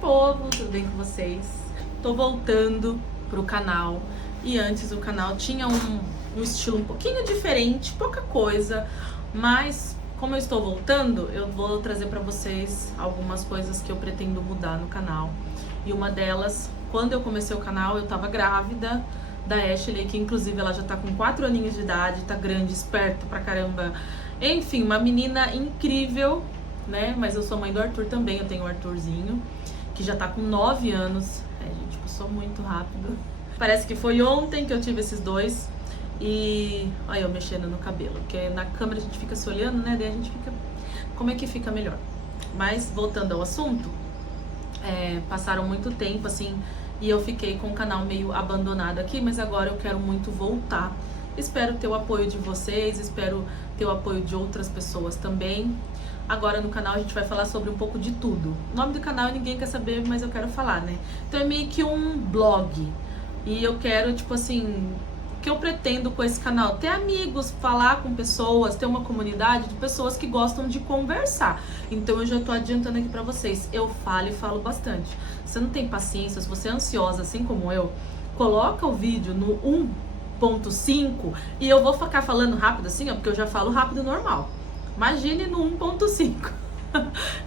povo, tudo bem com vocês? Tô voltando pro canal e antes o canal tinha um estilo um pouquinho diferente, pouca coisa, mas como eu estou voltando, eu vou trazer pra vocês algumas coisas que eu pretendo mudar no canal. E uma delas, quando eu comecei o canal, eu tava grávida da Ashley, que inclusive ela já tá com 4 aninhos de idade, tá grande, esperta pra caramba. Enfim, uma menina incrível, né? Mas eu sou mãe do Arthur também, eu tenho o Arthurzinho, que já tá com 9 anos. Gente, passou muito rápido. Parece que foi ontem que eu tive esses dois. E olha eu mexendo no cabelo, porque na câmera a gente fica se olhando, né? Daí a gente fica... Como é que fica melhor? Mas voltando ao assunto, passaram muito tempo, assim, e eu fiquei com o canal meio abandonado aqui, mas agora eu quero muito voltar. Espero ter o apoio de vocês, espero ter o apoio de outras pessoas também. Agora no canal a gente vai falar sobre um pouco de tudo. O nome do canal ninguém quer saber, mas eu quero falar, né? Então é meio que um blog. E eu quero, tipo assim, o que eu pretendo com esse canal? Ter amigos, falar com pessoas, ter uma comunidade de pessoas que gostam de conversar. Então eu já tô adiantando aqui pra vocês. Eu falo e falo bastante. Se você não tem paciência, se você é ansiosa, assim como eu, coloca o vídeo no 1.5 e eu vou ficar falando rápido assim, ó, porque eu já falo rápido normal. Imagine no 1.5.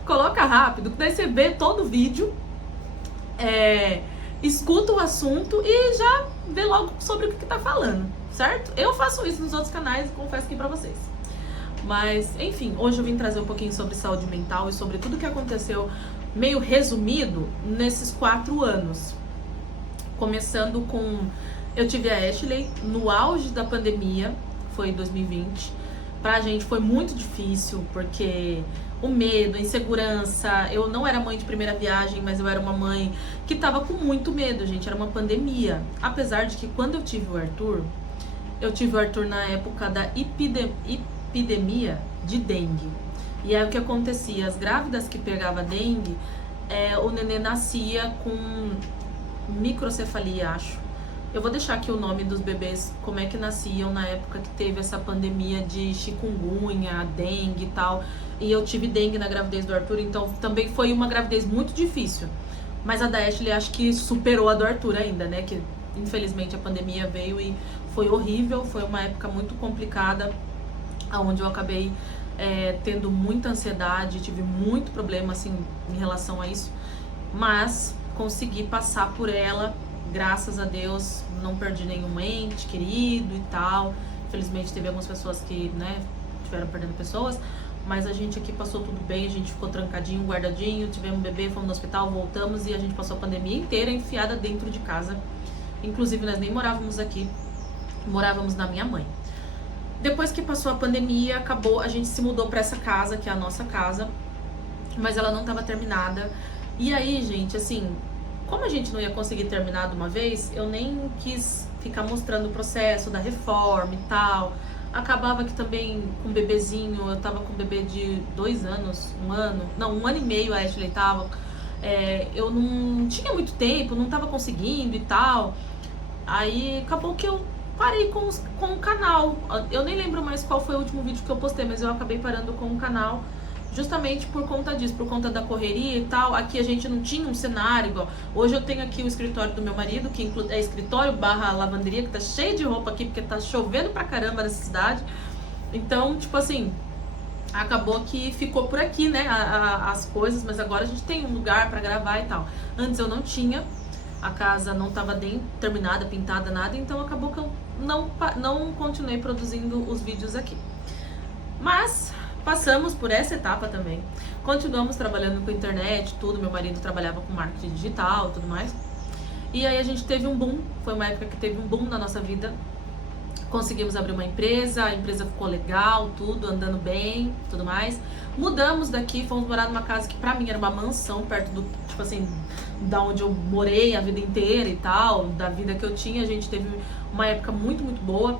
Coloca rápido, daí você vê todo o vídeo, escuta o assunto e já vê logo sobre o que tá falando, certo? Eu faço isso nos outros canais, confesso aqui pra vocês. Mas, enfim, hoje eu vim trazer um pouquinho sobre saúde mental e sobre tudo que aconteceu, meio resumido, nesses 4 anos. Começando com... Eu tive a Ashley no auge da pandemia, foi em 2020. Pra gente foi muito difícil, porque o medo, a insegurança... Eu não era mãe de primeira viagem, mas eu era uma mãe que tava com muito medo, gente. Era uma pandemia. Apesar de que quando eu tive o Arthur na época da epidemia de dengue. E aí o que acontecia? As grávidas que pegavam dengue, o nenê nascia com microcefalia, acho. Eu vou deixar aqui o nome dos bebês, como é que nasciam na época que teve essa pandemia de chikungunya, dengue e tal. E eu tive dengue na gravidez do Arthur, então também foi uma gravidez muito difícil. Mas a da Ashley acho que superou a do Arthur ainda, né? Que infelizmente a pandemia veio e foi horrível, foi uma época muito complicada, onde eu acabei tendo muita ansiedade, tive muito problema assim em relação a isso. Mas consegui passar por ela. Graças a Deus, não perdi nenhum ente querido e tal. Infelizmente teve algumas pessoas que, né, tiveram perdendo pessoas, mas a gente aqui passou tudo bem, a gente ficou trancadinho, guardadinho, tivemos um bebê, fomos no hospital, voltamos e a gente passou a pandemia inteira enfiada dentro de casa. Inclusive nós nem morávamos aqui, morávamos na minha mãe. Depois que passou a pandemia, acabou, a gente se mudou pra essa casa, que é a nossa casa, mas ela não estava terminada. E aí, gente, assim... Como a gente não ia conseguir terminar de uma vez, eu nem quis ficar mostrando o processo da reforma e tal. Acabava que também com o bebezinho, eu tava com um bebê de 2 anos, 1 ano, não, 1 ano e meio a Ashley tava. Eu não tinha muito tempo, não tava conseguindo e tal. Aí acabou que eu parei com o canal. Eu nem lembro mais qual foi o último vídeo que eu postei, mas eu acabei parando com o canal. Justamente por conta disso, por conta da correria e tal. Aqui a gente não tinha um cenário igual. Hoje eu tenho aqui o escritório do meu marido, que é escritório barra lavanderia, que tá cheio de roupa aqui, porque tá chovendo pra caramba nessa cidade. Então, tipo assim, acabou que ficou por aqui, né, as coisas, mas agora a gente tem um lugar pra gravar e tal. Antes eu não tinha, a casa não tava nem terminada, pintada, nada, então acabou que eu não continuei produzindo os vídeos aqui. Mas... passamos por essa etapa também. Continuamos trabalhando com internet, tudo. Meu marido trabalhava com marketing digital e tudo mais. E aí a gente teve um boom. Foi uma época que teve um boom na nossa vida. Conseguimos abrir uma empresa, a empresa ficou legal, tudo, andando bem, tudo mais. Mudamos daqui, fomos morar numa casa que pra mim era uma mansão, perto do, tipo assim, da onde eu morei a vida inteira e tal, da vida que eu tinha. A gente teve uma época muito, muito boa.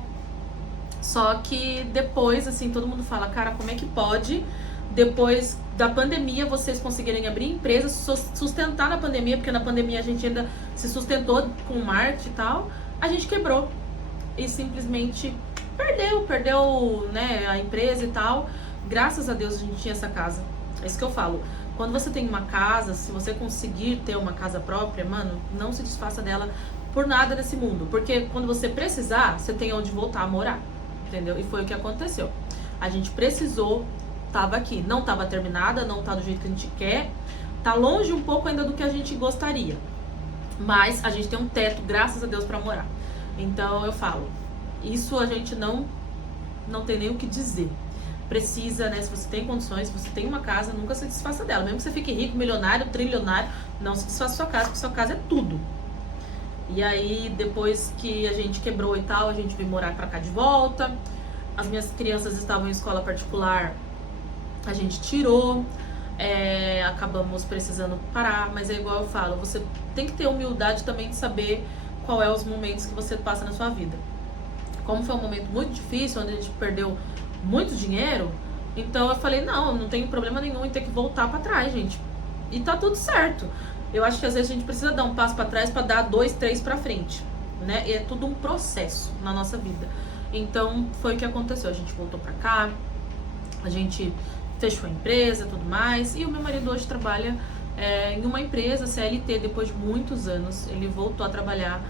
Só que depois, assim, todo mundo fala, cara, como é que pode, depois da pandemia, vocês conseguirem abrir empresas, sustentar na pandemia, porque na pandemia a gente ainda se sustentou com marketing e tal, a gente quebrou e simplesmente perdeu, né, a empresa e tal. Graças a Deus a gente tinha essa casa. É isso que eu falo. Quando você tem uma casa, se você conseguir ter uma casa própria, mano, não se desfaça dela por nada nesse mundo. Porque quando você precisar, você tem onde voltar a morar. Entendeu? E foi o que aconteceu. A gente precisou, tava aqui. Não tava terminada, não tá do jeito que a gente quer. Tá longe um pouco ainda do que a gente gostaria. Mas a gente tem um teto, graças a Deus, pra morar. Então eu falo, isso a gente não tem nem o que dizer. Precisa, né? Se você tem condições, se você tem uma casa, nunca se desfaça dela. Mesmo que você fique rico, milionário, trilionário, não se desfaça da sua casa, porque sua casa é tudo. E aí, depois que a gente quebrou e tal, a gente veio morar pra cá de volta. As minhas crianças estavam em escola particular, a gente tirou. Acabamos precisando parar, mas é igual eu falo, você tem que ter humildade também de saber qual é os momentos que você passa na sua vida. Como foi um momento muito difícil, onde a gente perdeu muito dinheiro, então eu falei, não tem problema nenhum em ter que voltar pra trás, gente. E tá tudo certo. Eu acho que às vezes a gente precisa dar um passo pra trás pra dar 2, 3 pra frente, né? E é tudo um processo na nossa vida. Então foi o que aconteceu, a gente voltou pra cá, a gente fechou a empresa, tudo mais, e o meu marido hoje trabalha em uma empresa CLT depois de muitos anos. Ele voltou a trabalhar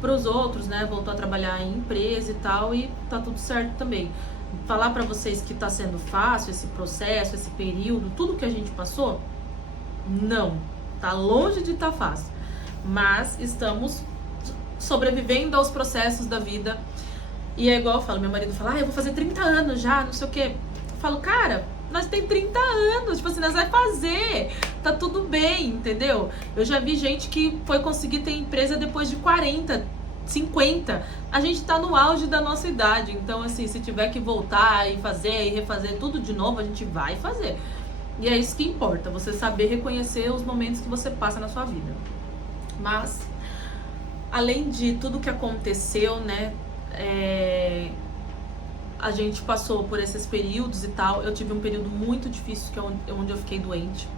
pros outros, né? Voltou a trabalhar em empresa e tal, e tá tudo certo também. Falar pra vocês que tá sendo fácil esse processo, esse período, tudo que a gente passou, não, tá longe de estar fácil, mas estamos sobrevivendo aos processos da vida. E é igual eu falo, meu marido fala, eu vou fazer 30 anos já, não sei o quê. Eu falo, cara, nós tem 30 anos, tipo assim, nós vai fazer, tá tudo bem, entendeu? Eu já vi gente que foi conseguir ter empresa depois de 40, 50, a gente tá no auge da nossa idade, então assim, se tiver que voltar e fazer e refazer tudo de novo, a gente vai fazer. E é isso que importa, você saber reconhecer os momentos que você passa na sua vida. Mas, além de tudo que aconteceu, né, a gente passou por esses períodos e tal. Eu tive um período muito difícil, que é onde eu fiquei doente.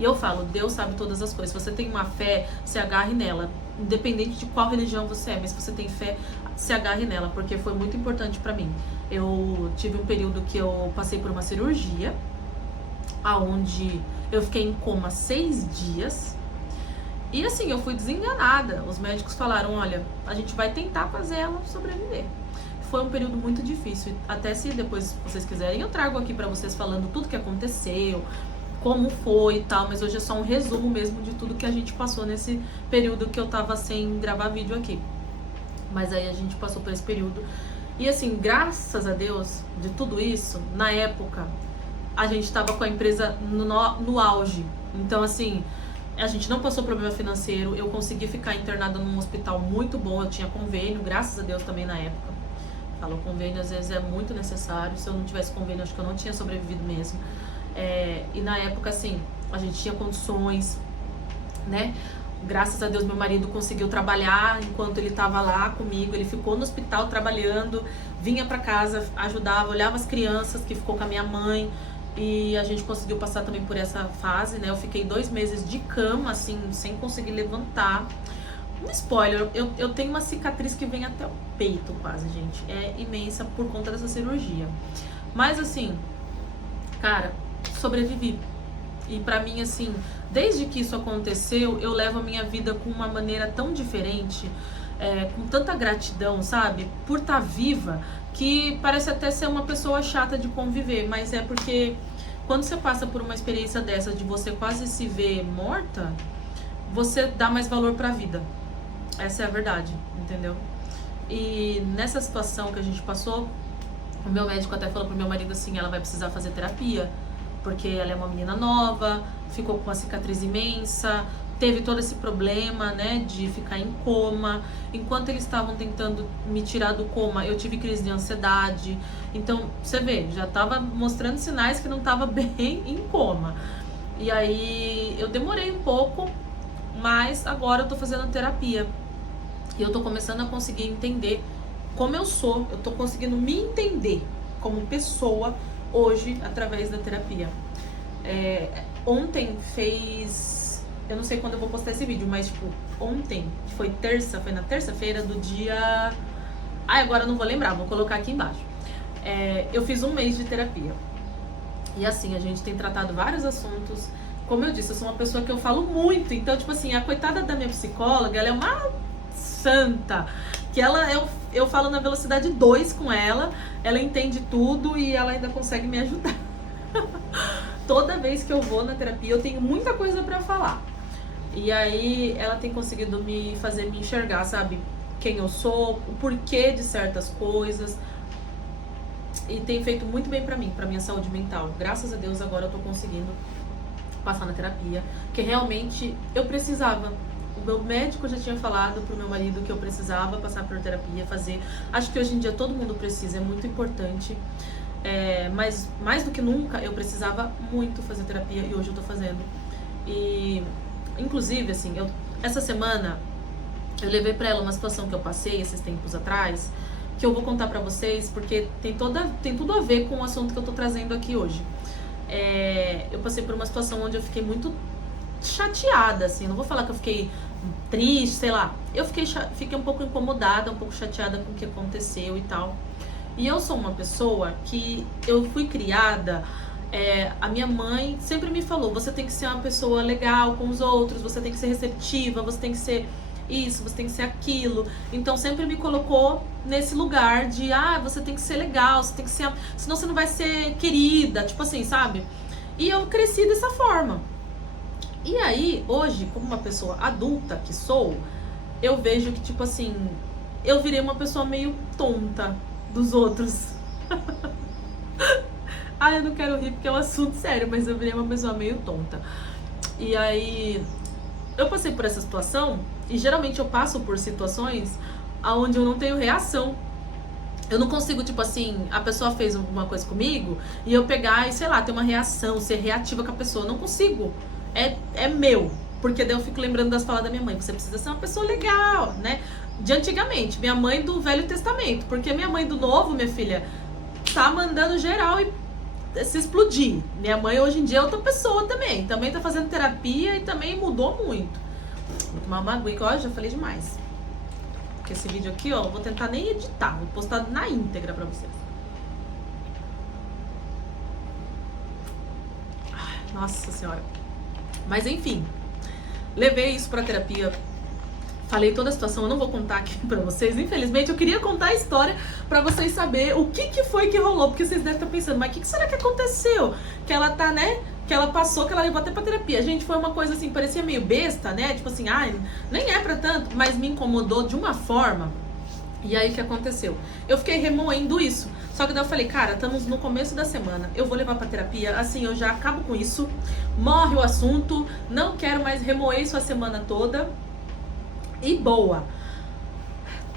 E eu falo, Deus sabe todas as coisas. Se você tem uma fé, se agarre nela. Independente de qual religião você é, mas se você tem fé, se agarre nela, porque foi muito importante pra mim. Eu tive um período que eu passei por uma cirurgia, aonde eu fiquei em coma 6 dias. E assim, eu fui desenganada. Os médicos falaram, olha, a gente vai tentar fazer ela sobreviver. Foi um período muito difícil. Até se depois vocês quiserem, eu trago aqui pra vocês falando tudo que aconteceu, como foi e tal, mas hoje é só um resumo mesmo de tudo que a gente passou nesse período que eu tava sem gravar vídeo aqui. Mas aí a gente passou por esse período. E assim, graças a Deus, de tudo isso, na época, a gente tava com a empresa no auge. Então assim, a gente não passou problema financeiro, eu consegui ficar internada num hospital muito bom, eu tinha convênio, graças a Deus também na época. Falo, convênio às vezes é muito necessário, se eu não tivesse convênio acho que eu não tinha sobrevivido mesmo. E na época assim, a gente tinha condições, né? Graças a Deus meu marido conseguiu trabalhar enquanto ele tava lá comigo, ele ficou no hospital trabalhando, vinha pra casa, ajudava, olhava as crianças, que ficou com a minha mãe. E a gente conseguiu passar também por essa fase, né? Eu fiquei 2 meses de cama, assim, sem conseguir levantar. Um spoiler, eu tenho uma cicatriz que vem até o peito quase, gente. É imensa por conta dessa cirurgia. Mas assim, cara, sobrevivi. E pra mim, assim, desde que isso aconteceu, eu levo a minha vida com uma maneira tão diferente, com tanta gratidão, sabe? Por estar viva, que parece até ser uma pessoa chata de conviver, mas é porque quando você passa por uma experiência dessa, de você quase se ver morta, você dá mais valor pra vida. Essa é a verdade, entendeu? E nessa situação que a gente passou, o meu médico até falou pro meu marido assim, ela vai precisar fazer terapia, porque ela é uma menina nova, ficou com uma cicatriz imensa, teve todo esse problema, né, de ficar em coma. Enquanto eles estavam tentando me tirar do coma, eu tive crise de ansiedade. Então, você vê, já tava mostrando sinais que não tava bem em coma. E aí, eu demorei um pouco, mas agora eu tô fazendo terapia. E eu tô começando a conseguir entender como eu sou. Eu tô conseguindo me entender como pessoa hoje através da terapia. Ontem fez... Eu não sei quando eu vou postar esse vídeo, mas tipo, ontem, foi na terça-feira do dia... agora eu não vou lembrar, vou colocar aqui embaixo. Eu fiz 1 mês de terapia. E assim, a gente tem tratado vários assuntos. Como eu disse, eu sou uma pessoa que eu falo muito. Então, tipo assim, a coitada da minha psicóloga, ela é uma santa. Que eu falo na velocidade 2 com ela entende tudo e ela ainda consegue me ajudar. Toda vez que eu vou na terapia, eu tenho muita coisa pra falar. E aí, ela tem conseguido me fazer me enxergar, sabe? Quem eu sou, o porquê de certas coisas. E tem feito muito bem pra mim, pra minha saúde mental. Graças a Deus, agora eu tô conseguindo passar na terapia, que realmente eu precisava. O meu médico já tinha falado pro meu marido que eu precisava passar por terapia, fazer. Acho que hoje em dia todo mundo precisa, é muito importante. Mas mais do que nunca eu precisava muito fazer terapia e hoje eu tô fazendo. E inclusive, assim, essa semana eu levei pra ela uma situação que eu passei esses tempos atrás, que eu vou contar pra vocês, porque tem tudo a ver com o assunto que eu tô trazendo aqui hoje. Eu passei por uma situação onde eu fiquei muito chateada, assim, não vou falar que eu fiquei triste, sei lá. Eu fiquei um pouco incomodada, um pouco chateada com o que aconteceu e tal. E eu sou uma pessoa que eu fui criada, a minha mãe sempre me falou, você tem que ser uma pessoa legal com os outros, você tem que ser receptiva, você tem que ser isso, você tem que ser aquilo. Então sempre me colocou nesse lugar de, você tem que ser legal, você tem que ser, senão você não vai ser querida, tipo assim, sabe? E eu cresci dessa forma. E aí, hoje, como uma pessoa adulta que sou, eu vejo que, tipo assim, eu virei uma pessoa meio tonta dos outros. Eu não quero rir porque é um assunto sério, mas eu virei uma pessoa meio tonta. E aí, eu passei por essa situação, e geralmente eu passo por situações onde eu não tenho reação. Eu não consigo, tipo assim, a pessoa fez alguma coisa comigo, e eu pegar e, sei lá, ter uma reação, ser reativa com a pessoa. Eu não consigo. É meu. Porque daí eu fico lembrando das falas da minha mãe. Você precisa ser uma pessoa legal, né? De antigamente, minha mãe do Velho Testamento. Porque minha mãe do Novo, minha filha, tá mandando geral e se explodir. Minha mãe hoje em dia é outra pessoa também. Também tá fazendo terapia e também mudou muito. Vou tomar uma aguinha, ó, já falei demais. Porque esse vídeo aqui, ó, eu vou tentar nem editar. Vou postar na íntegra pra vocês. Nossa Senhora. Mas enfim, levei isso pra terapia. Falei toda a situação, eu não vou contar aqui pra vocês. Infelizmente, eu queria contar a história pra vocês saberem o que foi que rolou. Porque vocês devem estar pensando, mas o que será que aconteceu? Que ela tá, né? Que ela passou, que ela levou até pra terapia. Gente, foi uma coisa assim, parecia meio besta, né? Tipo assim, nem é pra tanto. Mas me incomodou de uma forma. E aí, o que aconteceu? Eu fiquei remoendo isso. Só que daí eu falei, cara, estamos no começo da semana, eu vou levar pra terapia, assim, eu já acabo com isso. Morre o assunto, não quero mais remoer isso a semana toda. E boa.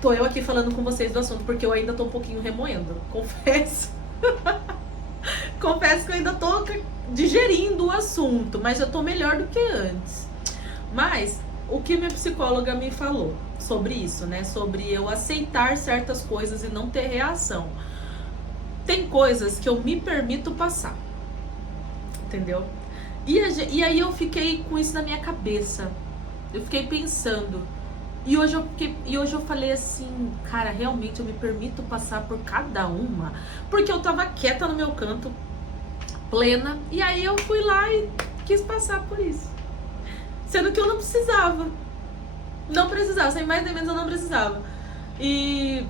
Tô eu aqui falando com vocês do assunto, porque eu ainda tô um pouquinho remoendo, confesso. Confesso que eu ainda tô digerindo o assunto, mas já tô melhor do que antes. Mas o que minha psicóloga me falou sobre isso, né? Sobre eu aceitar certas coisas e não ter reação. Tem coisas que eu me permito passar, entendeu? E aí eu fiquei com isso na minha cabeça. Eu fiquei pensando. E hoje eu falei assim, cara, realmente eu me permito passar por cada uma. Porque eu tava quieta no meu canto, plena. E aí eu fui lá e quis passar por isso. Sendo que eu não precisava. Não precisava, sem mais nem menos eu não precisava. E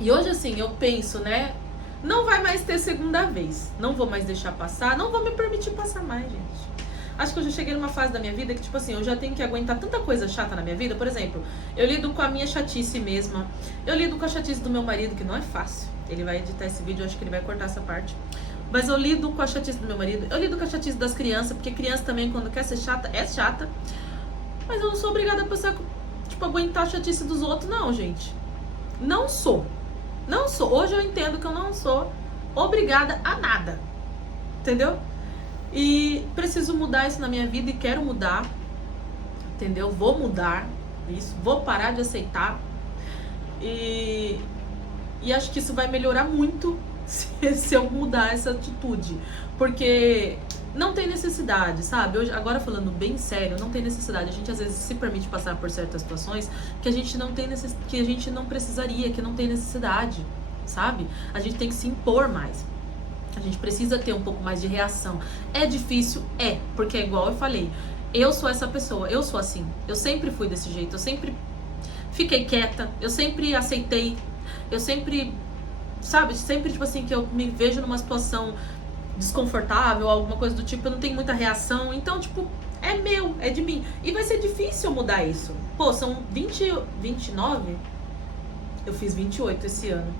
hoje assim, eu penso, né? Não vai mais ter segunda vez. Não vou mais deixar passar. Não vou me permitir passar mais, gente. Acho que eu já cheguei numa fase da minha vida que, tipo assim, eu já tenho que aguentar tanta coisa chata na minha vida. Por exemplo, eu lido com a minha chatice mesma. Eu lido com a chatice do meu marido, que não é fácil. Ele vai editar esse vídeo, eu acho que ele vai cortar essa parte. Mas eu lido com a chatice do meu marido. Eu lido com a chatice das crianças, porque criança também, quando quer ser chata, é chata. Mas eu não sou obrigada a passar, tipo, aguentar a chatice dos outros, não, gente. Não sou. Não sou. Hoje eu entendo que eu não sou obrigada a nada. Entendeu? E preciso mudar isso na minha vida e quero mudar. Entendeu? Vou mudar isso. Vou parar de aceitar. E acho que isso vai melhorar muito se eu mudar essa atitude. Porque não tem necessidade, sabe? Hoje, agora falando bem sério, não tem necessidade. A gente às vezes se permite passar por certas situações que a gente não tem que a gente não precisaria, que não tem necessidade, sabe? A gente tem que se impor mais. A gente precisa ter um pouco mais de reação. É difícil? É, porque é igual eu falei. Eu sou essa pessoa, eu sou assim. Eu sempre fui desse jeito, eu sempre fiquei quieta, eu sempre aceitei, eu sempre, sabe, sempre tipo assim, que eu me vejo numa situação desconfortável, alguma coisa do tipo, eu não tenho muita reação, então tipo, é meu, é de mim. E vai ser difícil mudar isso. Pô, são 29? Eu fiz 28 esse ano.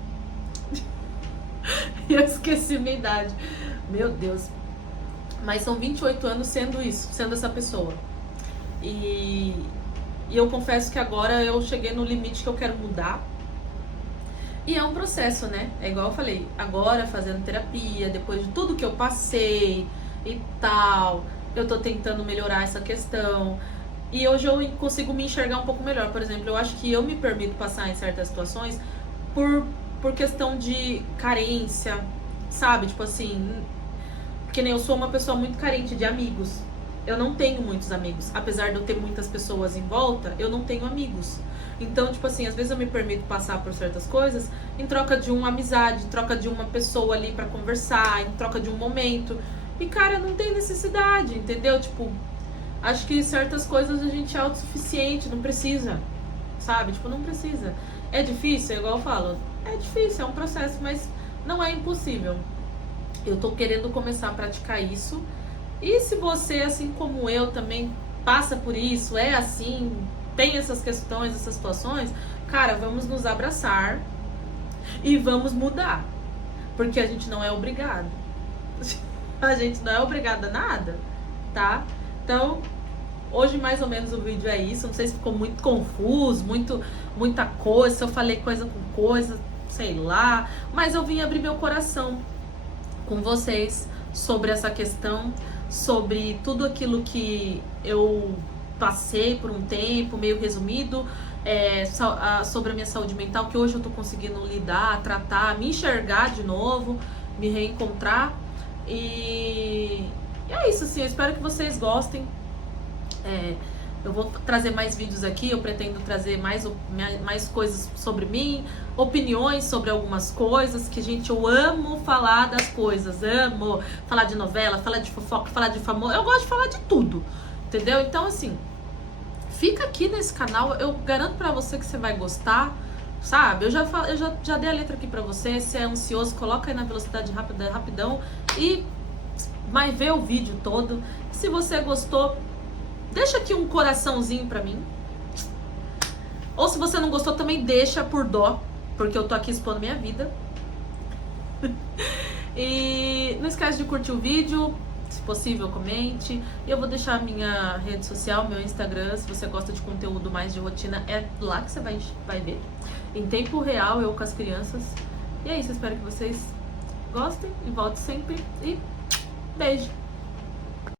E eu esqueci minha idade. Meu Deus. Mas são 28 anos sendo isso, sendo essa pessoa. E eu confesso que agora eu cheguei no limite que eu quero mudar. E é um processo, né? É igual eu falei, agora fazendo terapia, depois de tudo que eu passei e tal, eu tô tentando melhorar essa questão. E hoje eu consigo me enxergar um pouco melhor. Por exemplo, eu acho que eu me permito passar em certas situações por questão de carência, sabe? Tipo assim, que nem eu sou uma pessoa muito carente de amigos. Eu não tenho muitos amigos. Apesar de eu ter muitas pessoas em volta, eu não tenho amigos. Então, tipo assim, às vezes eu me permito passar por certas coisas em troca de uma amizade, em troca de uma pessoa ali pra conversar, em troca de um momento. E, cara, não tem necessidade, entendeu? Tipo, acho que certas coisas a gente é autossuficiente, não precisa, sabe? Tipo, não precisa. É difícil, é igual eu falo, é difícil, é um processo, mas não é impossível. Eu tô querendo começar a praticar isso. E se você, assim como eu, também passa por isso, é assim, tem essas questões, essas situações, cara, vamos nos abraçar e vamos mudar. Porque a gente não é obrigado. A gente não é obrigado a nada, tá? Então, hoje mais ou menos o vídeo é isso. Não sei se ficou muito confuso, muita coisa, se eu falei coisa com coisa, sei lá. Mas eu vim abrir meu coração com vocês sobre essa questão, sobre tudo aquilo que eu passei por um tempo, meio resumido, sobre a minha saúde mental, que hoje eu tô conseguindo lidar, tratar, me enxergar de novo, me reencontrar. E é isso, assim, eu espero que vocês gostem. Eu vou trazer mais vídeos aqui, eu pretendo trazer mais coisas sobre mim, opiniões sobre algumas coisas, que, gente, eu amo falar das coisas, amo falar de novela, falar de fofoca, falar de famoso, eu gosto de falar de tudo, entendeu? Então, assim, fica aqui nesse canal, eu garanto pra você que você vai gostar, sabe? Eu já dei a letra aqui pra você, se é ansioso, coloca aí na velocidade rápida, rapidão, e vai ver o vídeo todo. Se você gostou, deixa aqui um coraçãozinho pra mim. Ou se você não gostou, também deixa por dó, porque eu tô aqui expondo minha vida. E não esquece de curtir o vídeo, se possível, comente. E eu vou deixar a minha rede social, meu Instagram, se você gosta de conteúdo mais de rotina, é lá que você vai ver. Em tempo real, eu com as crianças. E é isso, espero que vocês gostem e voltem sempre. E beijo!